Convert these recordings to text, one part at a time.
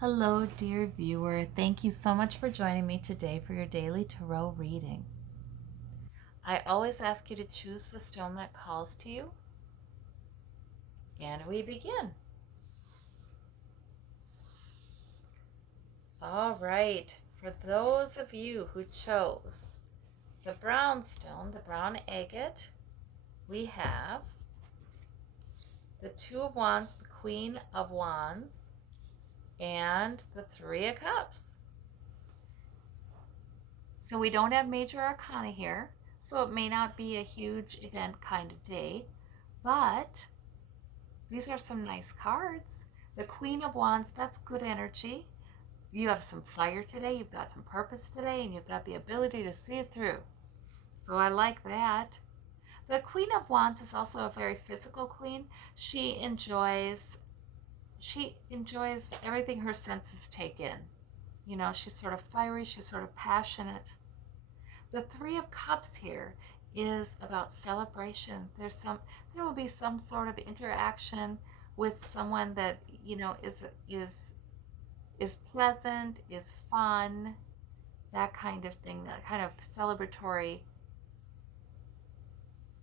Hello, dear viewer. Thank you so much for joining me today for your daily tarot reading. I always ask you to choose the stone that calls to you, and we begin. All right, for those of you who chose the brown stone, the brown agate, we have the Two of Wands, the Queen of Wands, and the Three of Cups. So we don't have major arcana here, so it may not be a huge event kind of day, but these are some nice cards. The Queen of Wands, that's good energy. You have some fire today, you've got some purpose today, and you've got the ability to see it through. So I like that. The Queen of Wands is also a very physical queen. She enjoys everything her senses take in. You know, she's sort of fiery, she's sort of passionate. The Three of Cups here is about celebration. There will be some sort of interaction with someone that, you know, is pleasant, is fun, that kind of thing, that kind of celebratory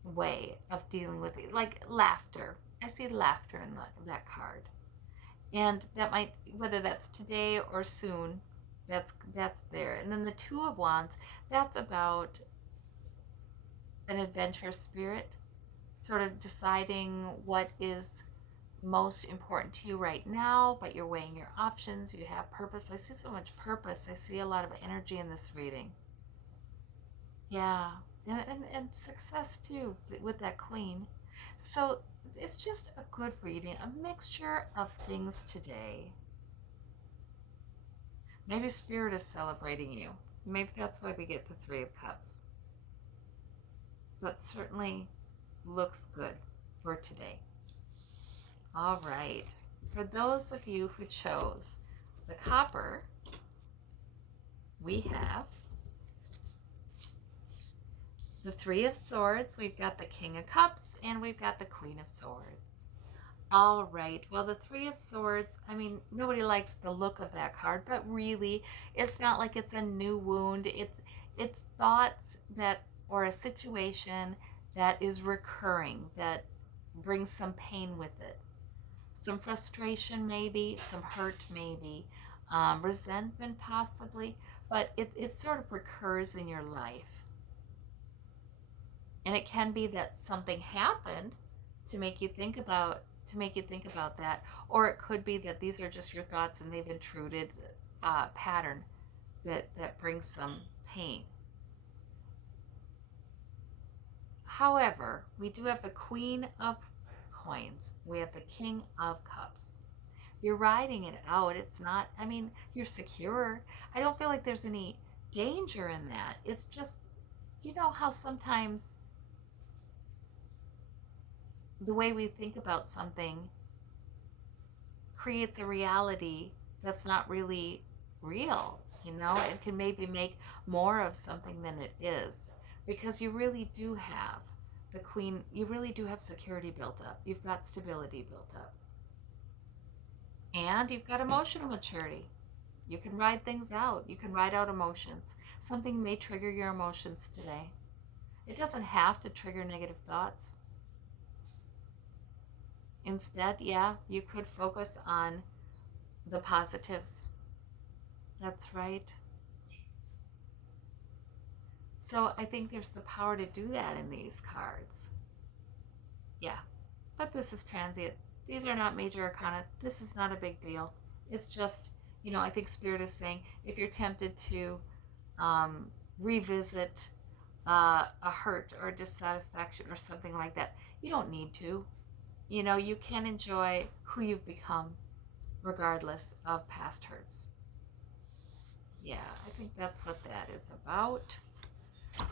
way of dealing with it, like laughter. I see laughter in that card. And that might, whether that's today or soon, that's there. And then the Two of Wands, that's about an adventurous spirit, sort of deciding what is most important to you right now, but you're weighing your options. You have purpose. I see so much purpose. I see a lot of energy in this reading. Yeah, and success too with that queen. So it's just a good reading, a mixture of things today. Maybe Spirit is celebrating you. Maybe that's why we get the Three of Cups. But certainly looks good for today. All right. For those of you who chose the copper, we have the Three of Swords, we've got the King of Cups, and we've got the Queen of Swords. All right. Well, the Three of Swords, I mean, nobody likes the look of that card, but really, it's not like it's a new wound. It's thoughts that, or a situation that is recurring, that brings some pain with it. Some frustration maybe, some hurt maybe, resentment possibly, but it sort of recurs in your life. And it can be that something happened to make you think about that, or it could be that these are just your thoughts and they've intruded pattern that brings some pain. However, we do have the Queen of Coins, we have the King of Cups. You're riding it out. It's not, I mean, you're secure. I don't feel like there's any danger in that. It's just, you know how sometimes the way we think about something creates a reality that's not really real. You know, it can maybe make more of something than it is, because you really do have the queen, you really do have security built up. You've got stability built up. And you've got emotional maturity. You can ride things out. You can ride out emotions. Something may trigger your emotions today. It doesn't have to trigger negative thoughts. Instead, yeah, you could focus on the positives. That's right. So I think there's the power to do that in these cards. Yeah, but this is transient. These are not major arcana. This is not a big deal. It's just, you know, I think Spirit is saying if you're tempted to revisit a hurt or dissatisfaction or something like that, you don't need to. You know, you can enjoy who you've become regardless of past hurts. Yeah, I think that's what that is about.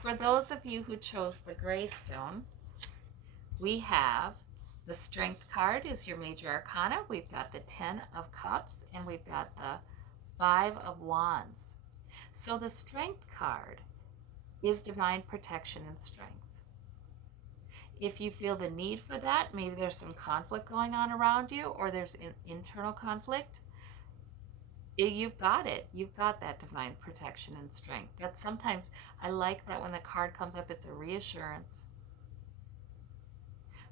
For those of you who chose the gray stone, we have the Strength card is your major arcana. We've got the 10 of Cups, and we've got the 5 of Wands. So the Strength card is divine protection and strength. If you feel the need for that, maybe there's some conflict going on around you, or there's an internal conflict, You've got it. You've got that divine protection and strength. That sometimes I like that when the card comes up, it's a reassurance.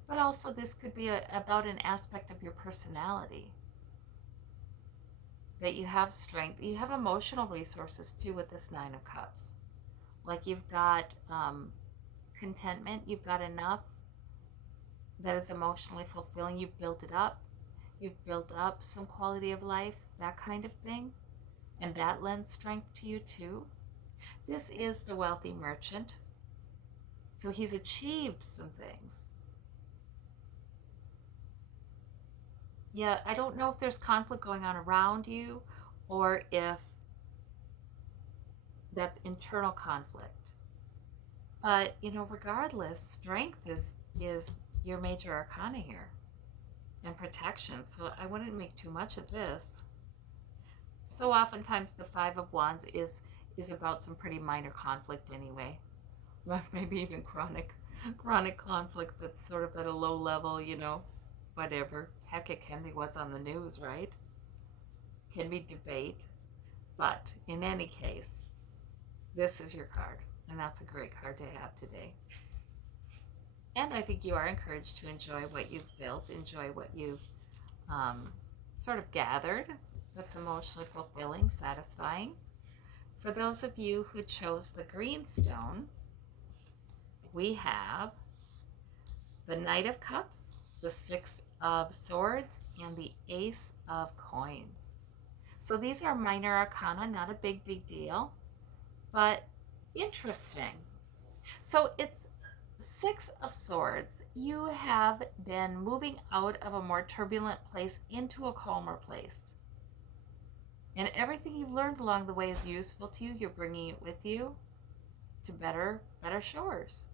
But also, this could be about an aspect of your personality, that you have strength. You have emotional resources too with this Nine of Cups. Like you've got contentment, you've got enough that is emotionally fulfilling. You've built it up. You've built up some quality of life, that kind of thing. And that lends strength to you too. This is the wealthy merchant. So he's achieved some things. Yeah, I don't know if there's conflict going on around you or if that's internal conflict. But, regardless, strength is your major arcana here, and protection. So I wouldn't make too much of this. So oftentimes the Five of Wands is about some pretty minor conflict anyway. Maybe even chronic conflict that's sort of at a low level, whatever. Heck, it can be what's on the news, right? Can be debate. But in any case, this is your card, and that's a great card to have today. And I think you are encouraged to enjoy what you've built, enjoy what you've sort of gathered that's emotionally fulfilling, satisfying. For those of you who chose the green stone, we have the Knight of Cups, the Six of Swords, and the Ace of Coins. So these are minor arcana, not a big deal, but interesting. So it's Six of Swords. You have been moving out of a more turbulent place into a calmer place. And everything you've learned along the way is useful to you. You're bringing it with you to better shores.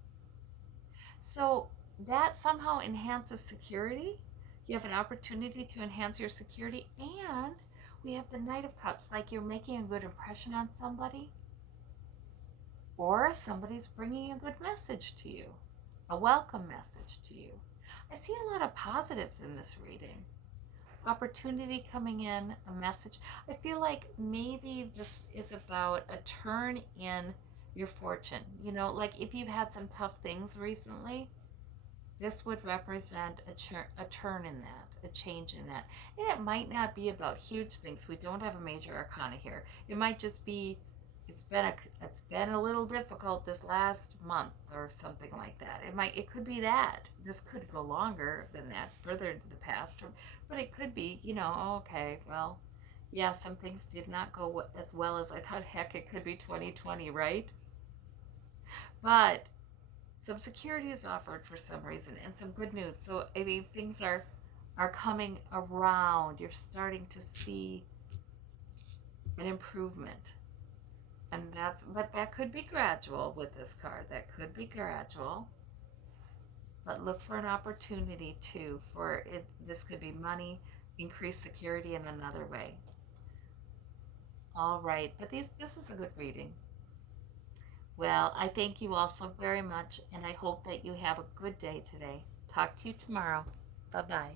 So that somehow enhances security. You have an opportunity to enhance your security. And we have the Knight of Cups, like you're making a good impression on somebody, or somebody's bringing a good message to you, a welcome message to you. I see a lot of positives in this reading. Opportunity coming in, a message. I feel like maybe this is about a turn in your fortune. Like if you've had some tough things recently, this would represent a turn in that, a change in that. And it might not be about huge things. We don't have a major arcana here. It might just be, it's been a little difficult this last month or something like that. It could be that. This could go longer than that, further into the past, but it could be, okay, well, yeah, some things did not go as well as I thought. Heck, it could be 2020, right? But some security is offered for some reason and some good news. So I mean, things are coming around. You're starting to see an improvement. And but that could be gradual with this card. That could be gradual. But look for an opportunity too for it. This could be money, increased security in another way. All right, but this is a good reading. Well, I thank you all so very much, and I hope that you have a good day today. Talk to you tomorrow. Bye-bye.